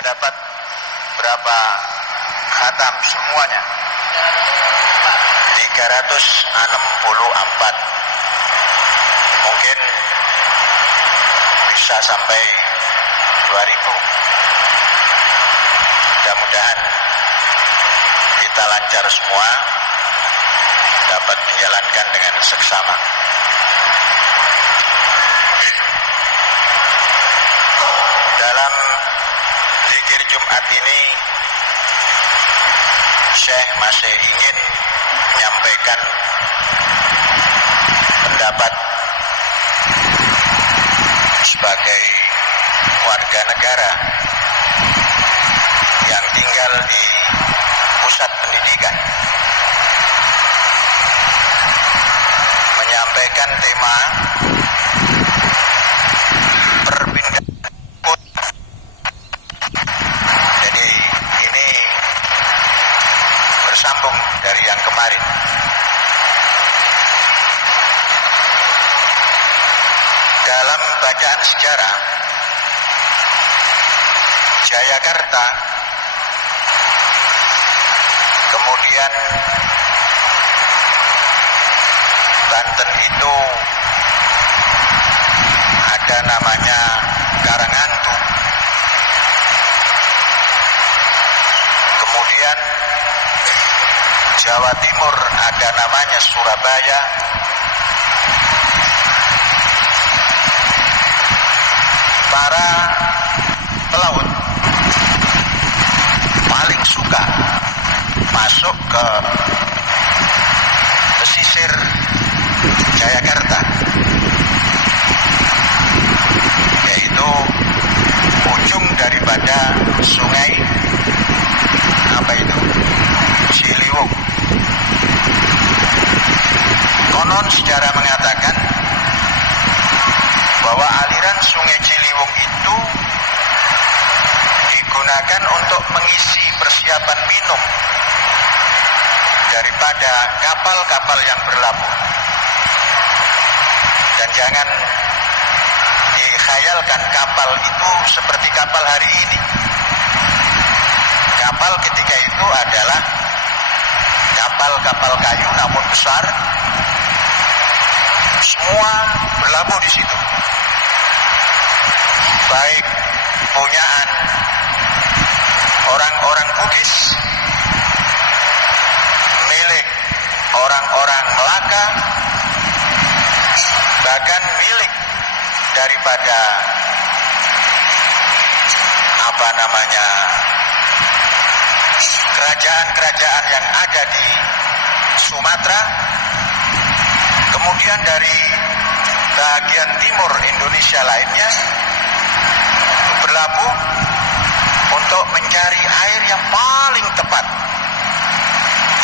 Sudah dapat berapa khatam semuanya? 364. Mungkin bisa sampai 2000. Mudah-mudahan kita lancar semua, dapat menjalankan dengan seksama. Dalam zikir Jumat ini, Syekh masih ingin menyampaikan pendapat sebagai warga negara yang tinggal di pusat pendidikan, menyampaikan tema perpindahan. Jadi ini bersambung dari yang kemarin. Dalam bacaan sejarah, Jayakarta, kemudian Banten itu ada namanya Karanghantu, kemudian Jawa Timur ada namanya Surabaya, para pelaut paling suka masuk ke pesisir Jayakarta, yaitu ujung daripada sungai Ciliwung. Konon sejarah mengatakan bahwa aliran sungai Ciliwung itu digunakan untuk mengisi persiapan minum daripada kapal-kapal yang berlabuh. Dan jangan dikhayalkan kapal itu seperti kapal hari ini. Kapal ketika itu adalah kapal-kapal kayu namun besar, semua berlabuh di situ. Baik punyaan orang-orang Bugis, milik orang-orang Melaka, bahkan milik daripada kerajaan-kerajaan yang ada di Sumatera, kemudian dari bagian timur Indonesia lainnya berlabuh untuk mencari air yang paling tepat,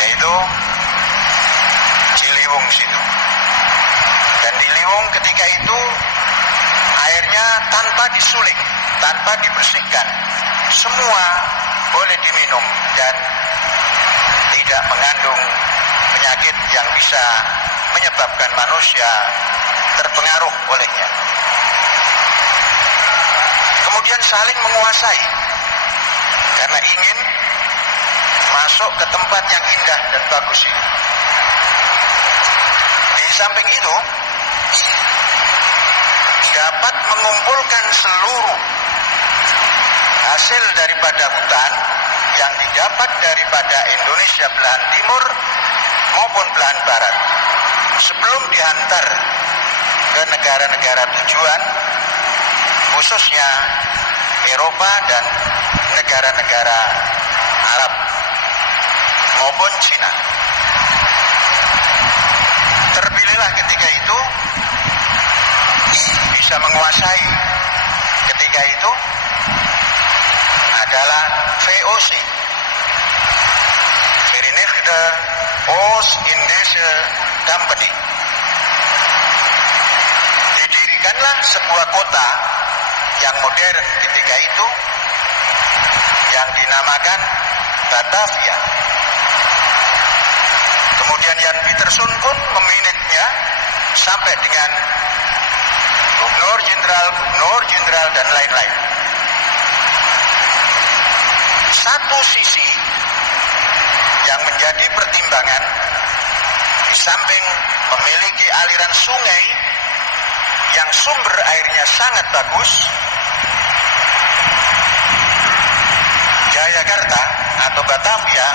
yaitu Ciliwung situ. Dan di Ciliwung ketika itu airnya tanpa disuling, tanpa dibersihkan, semua boleh diminum dan tidak mengandung penyakit yang bisa menyebabkan manusia terpengaruh olehnya. Kemudian saling menguasai karena ingin masuk ke tempat yang indah dan bagus ini. Di samping itu dapat mengumpulkan seluruh hasil daripada hutan yang didapat daripada Indonesia belahan timur maupun belahan barat sebelum dihantar ke negara-negara tujuan, khususnya Eropa dan negara-negara Arab maupun Cina. Terpilihlah ketika itu, bisa menguasai ketika itu adalah VOC, Verenigde Oost-Indische Company. Didirikanlah sebuah kota yang modern ketika itu yang dinamakan Batavia. Kemudian Jan Pieterszoon pun meminitnya sampai dengan Gubernur Jenderal dan lain-lain. satu sisi yang menjadi pertimbangan, di samping memiliki aliran sungai yang sumber airnya sangat bagus, Jayakarta atau Batavia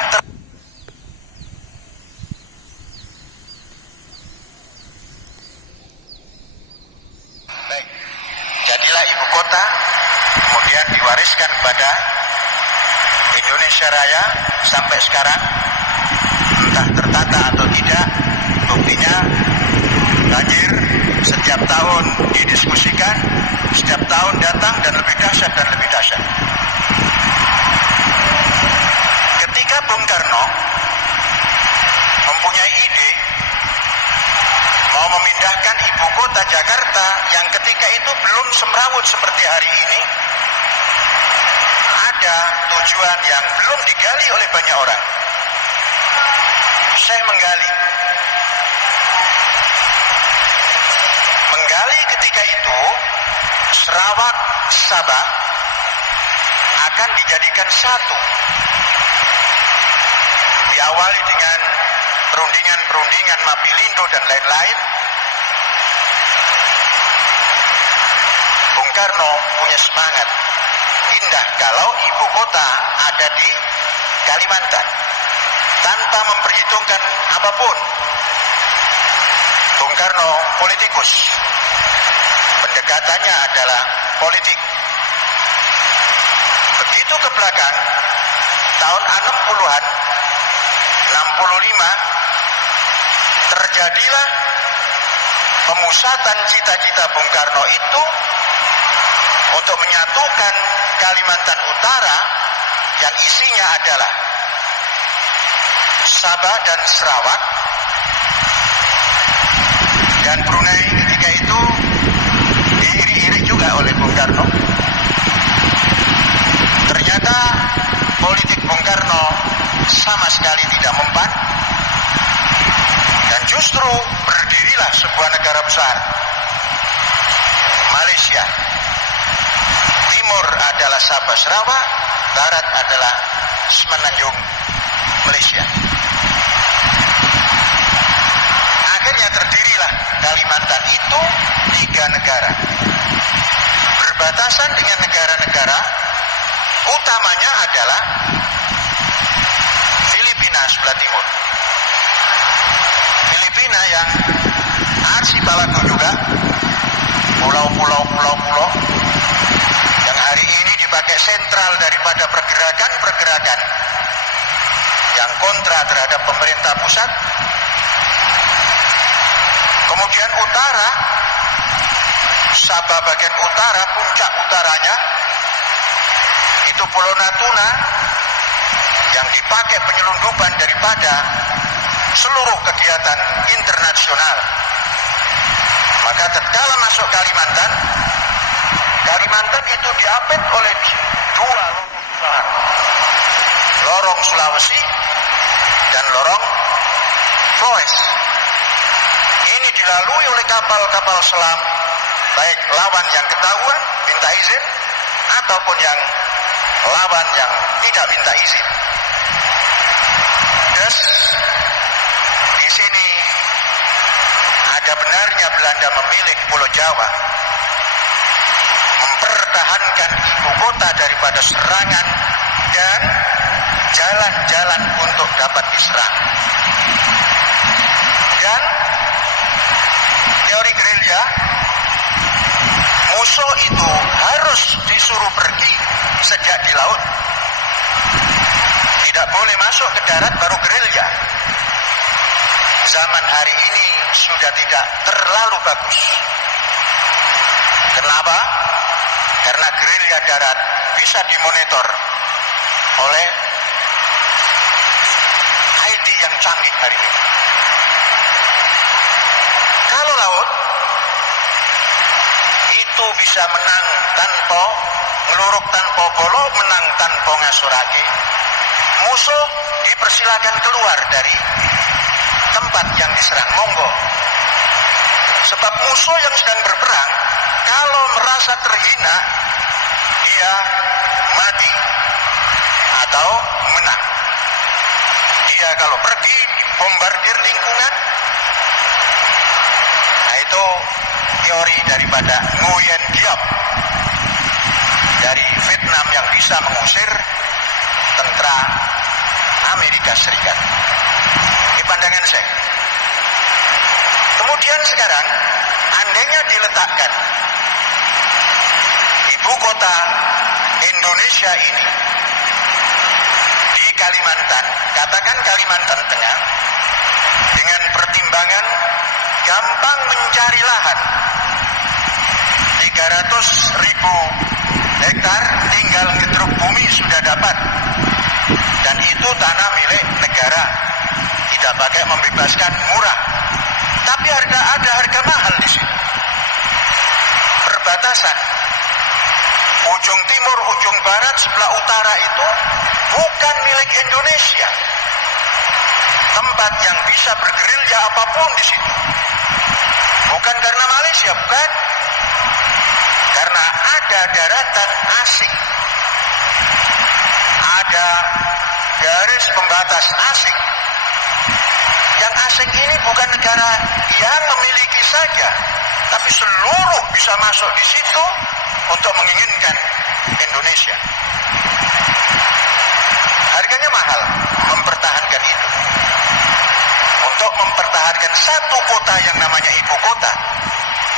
baik, jadilah ibu kota, kemudian diwariskan kepada Indonesia Raya sampai sekarang, entah tertata atau tidak. Buktinya banjir setiap tahun didiskusikan, setiap tahun datang dan lebih dahsyat dan lebih dahsyat. Ketika Bung Karno mempunyai ide mau memindahkan ibu kota Jakarta yang ketika itu belum semrawut seperti hari ini, ada tujuan yang belum digali oleh banyak orang. Saya menggali ketika itu Sarawak Sabah akan dijadikan satu. Diawali dengan perundingan Mapilindo dan lain-lain. Bung Karno punya semangat, indah kalau ibu kota ada di Kalimantan tanpa memperhitungkan apapun. Bung Karno politikus, pendekatannya adalah politik. Begitu ke belakang, tahun 60-an, 65, terjadilah pemusatan cita-cita Bung Karno itu untuk menyatukan Kalimantan Utara yang isinya adalah Sabah dan Sarawak, dan Brunei ketika itu diiri-iri juga oleh Bung Karno. Ternyata politik Bung Karno sama sekali tidak mempan, dan justru berdirilah sebuah negara besar, Malaysia. Timur adalah Sabah Sarawak, barat adalah Semenanjung Malaysia. Akhirnya terdirilah Kalimantan itu 3 negara, berbatasan dengan negara-negara, utamanya adalah Filipina sebelah timur. Filipina yang arsipelago juga, pulau-pulau yang hari ini dipakai sentral daripada pergerakan-pergerakan yang kontra terhadap pemerintah pusat. Kemudian utara, Sabah bagian utara, puncak utaranya itu Pulau Natuna yang dipakai penyelundupan daripada seluruh kegiatan internasional. Maka tatkala masuk Kalimantan itu diapit oleh 2 lorong besar, lorong Sulawesi dan lorong Flores. Ini dilalui oleh kapal-kapal selam, baik lawan yang ketahuan minta izin ataupun yang lawan yang tidak minta izin. Terus di sini ada benarnya Belanda memilih Pulau Jawa, mempertahankan ibu kota daripada serangan dan jalan-jalan untuk dapat diserang. Dan teori gerilya, musuh itu harus disuruh pergi sejak di laut, tidak boleh masuk ke darat baru gerilya. Zaman hari ini sudah tidak terlalu bagus. Kenapa? Karena gerilya darat bisa dimonitor oleh IT yang canggih hari ini. Kalau laut itu bisa menang tanpa ngeluruk, tanpa bolo, menang tanpa ngasurake. Musuh dipersilakan keluar dari tempat yang diserang, monggo. Sebab musuh yang sedang berperang, kalau merasa terhina, dia mati atau kalau pergi bombardir lingkungan. Nah, itu teori daripada Nguyen Diop dari Vietnam yang bisa mengusir tentara Amerika Serikat. Ini pandangan saya. Kemudian sekarang andainya diletakkan ibu kota Indonesia ini di Kalimantan, katakan Kalimantan Tengah, dengan pertimbangan gampang mencari lahan 300.000 hektar, tinggal gedruk bumi sudah dapat, dan itu tanah milik negara, tidak pakai membebaskan, murah. Tapi ada harga mahal di sini. Perbatasan ujung timur, ujung barat, sebelah utara itu bukan milik Indonesia. Tempat yang bisa bergerilya apapun di situ. Bukan karena Malaysia, bukan. Karena ada daratan asing. Ada garis pembatas asing. Yang asing ini bukan negara yang memiliki saja, tapi seluruh bisa masuk di situ untuk menginginkan Indonesia. Harganya mahal mempertahankan itu. Untuk mempertahankan satu kota yang namanya ibu kota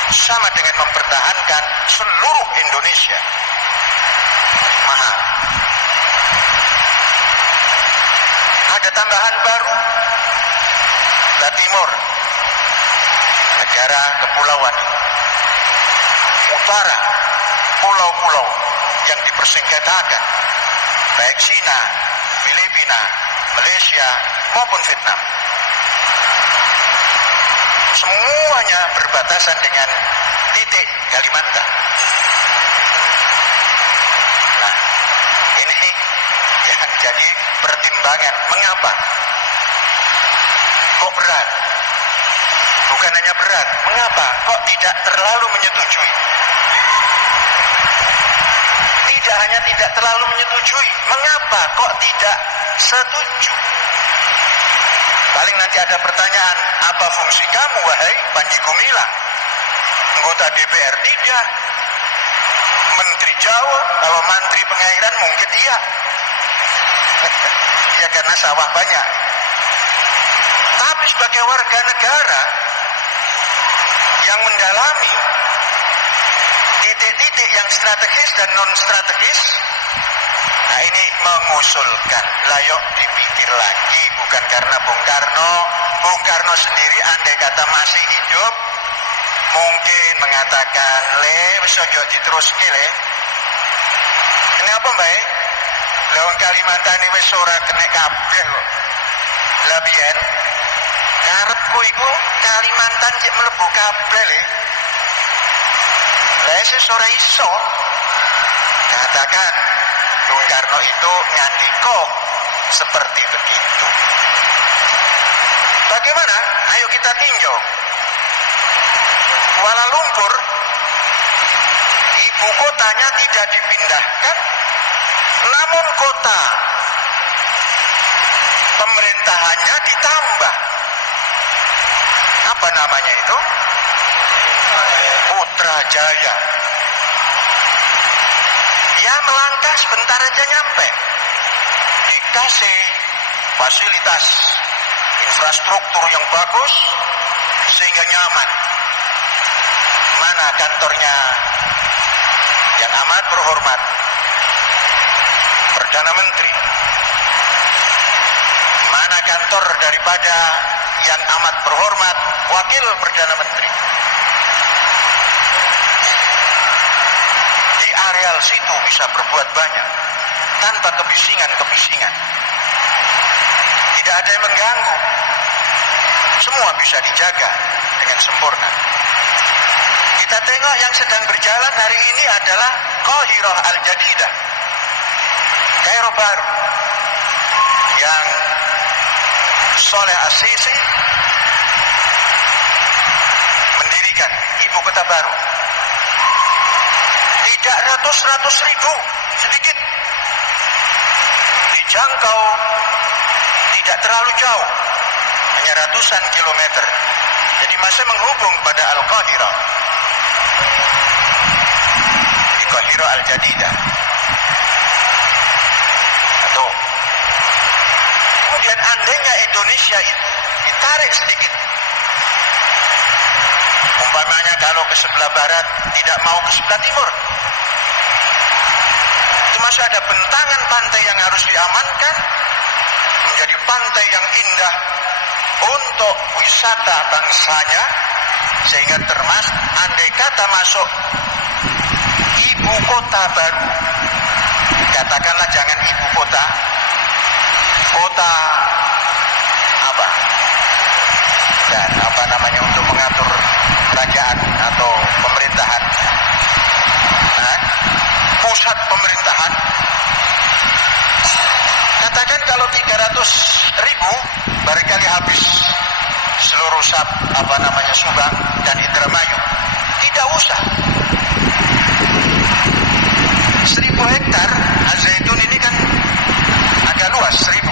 sama dengan mempertahankan seluruh Indonesia. Mahal. Ada tambahan baru. Timur, negara kepulauan, utara, pulau-pulau yang dipersengketakan, baik Cina, Filipina, Malaysia maupun Vietnam, semuanya berbatasan dengan titik Kalimantan. Nah, ini yang jadi pertimbangan mengapa kok berat. Bukan hanya berat, mengapa kok tidak terlalu menyetujui. Tidak hanya tidak terlalu menyetujui, mengapa kok tidak setuju. Paling nanti ada pertanyaan, apa fungsi kamu wahai Panji Gumilang? Anggota DPR tidak. Menteri jawab, kalau Menteri Pengairan mungkin iya. Ya karena sawah banyak. Tapi sebagai warga negara yang mendalami titik-titik yang strategis dan non-strategis, nah ini mengusulkan, layok dipikir lagi, bukan karena Bung Karno sendiri andai kata masih hidup, mungkin mengatakan, wis aja diteruske le. Kenapa mbak? Lewat Kalimantan ini wis ora kena kabeh kok. Lah biyen karepku iku Kalimantan cek mlebu kabeh le. Lah wis ora iso. Katakan Bung Karno itu ngandika seperti begitu. Bagaimana? Ayo kita tinjau. Kuala Lumpur ibu kotanya tidak dipindahkan, namun kota pemerintahannya ditambah. Apa namanya itu? Putrajaya. Ya melangkah sebentar aja nyampe. Dikasih fasilitas infrastruktur yang bagus sehingga nyaman. Mana kantornya yang amat berhormat Perdana Menteri? Mana kantor daripada yang amat berhormat Wakil Perdana Menteri? Di areal situ bisa berbuat banyak tanpa kebisingan-kebisingan. Tidak ada yang mengganggu. Semua bisa dijaga dengan sempurna. Kita tengok yang sedang berjalan hari ini adalah Qahirah Al-Jadidah, Kairo baru, yang Saleh As-Sisi mendirikan ibu kota baru. Tidak ratus-ratus ribu, sedikit dijangkau, tidak terlalu jauh, hanya ratusan kilometer. Jadi masih menghubung pada Al-Qahirah, di Qahirah Al-Jadidah. Tuh. Kemudian andainya Indonesia itu ditarik sedikit, umpamanya kalau ke sebelah barat tidak mau ke sebelah timur, itu masih ada bentangan pantai yang harus diamankan menjadi pantai yang indah untuk wisata bangsanya, sehingga termasuk andai kata masuk ibu kota baru, katakanlah jangan ibu kota, kota apa dan apa namanya untuk mengatur kerajaan atau pemerintahan, pusat pemerintahan, katakan kalau 300.000 barangkali habis seluruh Subang dan Indramayu. Tidak usah 1.000 hektar Al-Zaitun ini kan agak luas, 1.000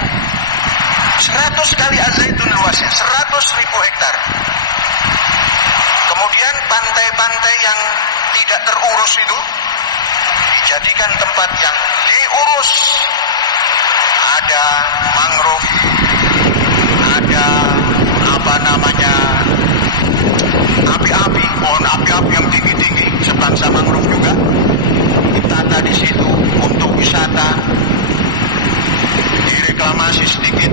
kali Al-Zaitun luasnya 100.000 hektar. Kemudian pantai-pantai yang tidak terurus itu dijadikan tempat yang diurus. Ada mangrove, ada apa namanya api-api, pohon api-api yang tinggi-tinggi, sebangsa mangrove juga ditata di situ untuk wisata. Direklamasi sedikit,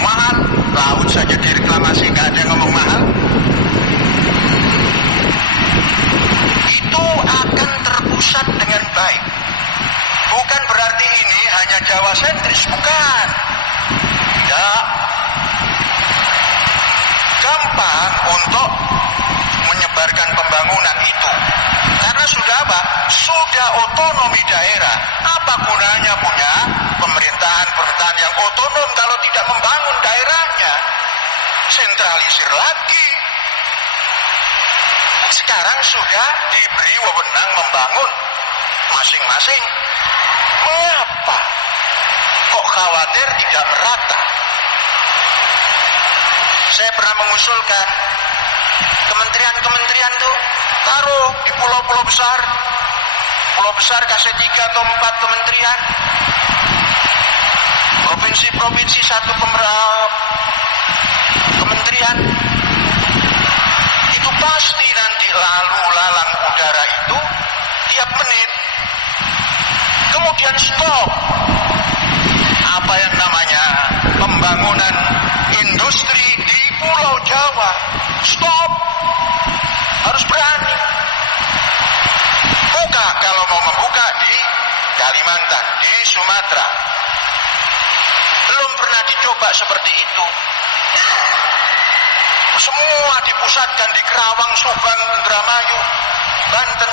mahal, laut saja direklamasi, nggak ada yang ngomong mahal. Itu akan terpusat dengan baik. Bukan berarti ini hanya Jawa sentris, bukan. Tidak. Gampang untuk menyebarkan pembangunan itu. Karena sudah apa? Sudah otonomi daerah. Apa gunanya punya pemerintahan yang otonom kalau tidak membangun daerahnya? Sentralisir lagi. Sekarang sudah diberi wewenang membangun masing-masing. Mengapa kok khawatir tidak merata? Saya pernah mengusulkan kementerian-kementerian tuh taruh di pulau-pulau besar. Pulau besar kasih 3 atau 4 kementerian. Provinsi-provinsi 1 kementerian. Itu pasti nanti lalu lalang udara itu tiap menit. Kemudian stop apa yang namanya pembangunan industri di Pulau Jawa. Stop. Harus berani. Buka kalau mau membuka di Kalimantan, di Sumatera. Belum pernah dicoba seperti itu. Semua dipusatkan di Kerawang, Subang, Indramayu, Banten.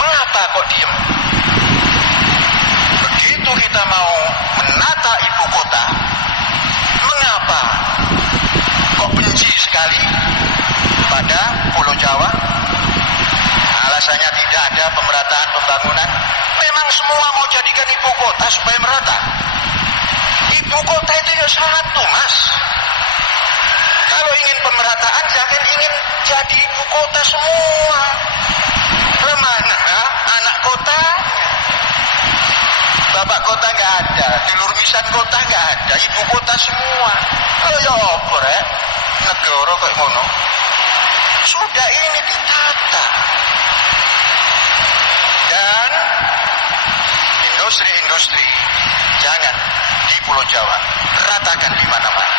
Mengapa kok diem? Begitu kita mau menata ibu kota, mengapa kok benci sekali pada Pulau Jawa? Alasannya tidak ada pemerataan pembangunan. Memang semua mau jadikan ibu kota supaya merata. Ibu kota itu ya satu, Mas. Kalau ingin pemerataan, jangan ingin jadi ibu kota semua. Mana anak kota? Bapak kota nggak ada, telur misan kota nggak ada, ibu kota semua. Oh ya apa rek? Negara kayak ngono. Sudah ini ditata. Dan industri-industri jangan di Pulau Jawa, ratakan di mana-mana.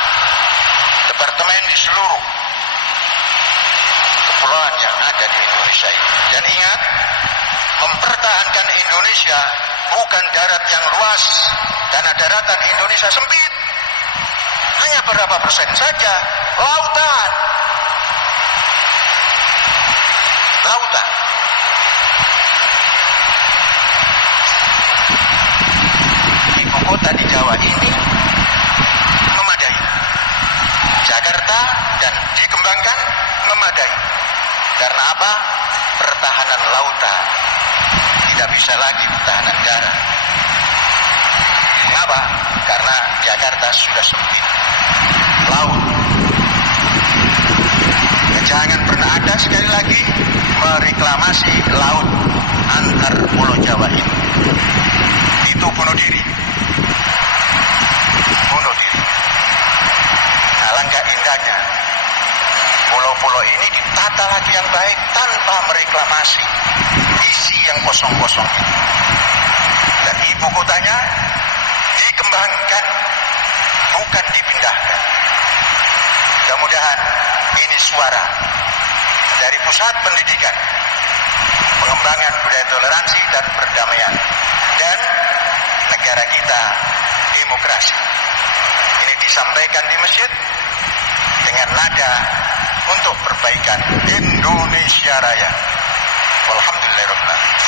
Departemen di seluruh kepulauan yang ada di Indonesia ini. Dan ingat, mempertahankan Indonesia bukan darat yang luas, karena daratan Indonesia sempit. Hanya berapa persen saja lautan. Lautan. Ibu kota di Jawa ini memadai. Jakarta dan dikembangkan memadai. Karena apa? Pertahanan lautan. Tidak bisa lagi pertahanan darat. Mengapa? karena Jakarta sudah sempit. Laut. Jangan pernah ada sekali lagi mereklamasi laut antar Pulau Jawa ini. Itu bunuh diri. Bunuh diri. Alangkah indahnya pulau-pulau ini ditata lagi yang baik tanpa mereklamasi isi yang kosong-kosong ini. Dan ibu kotanya dikembangkan, bukan dipindahkan. Mudah-mudahan ini suara dari pusat pendidikan, pengembangan budaya toleransi dan perdamaian, dan negara kita demokrasi. Ini disampaikan di masjid dengan nada untuk perbaikan Indonesia Raya. Walhamdulillahirrahmanirrahim.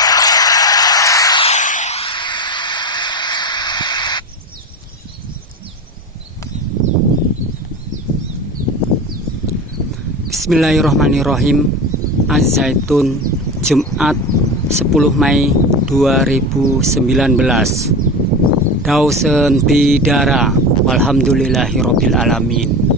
Bismillahirrahmanirrahim. Az-Zaitun, Jumat 10 Mei 2019. Dausen bidara. Walhamdulillahirabbil alamin.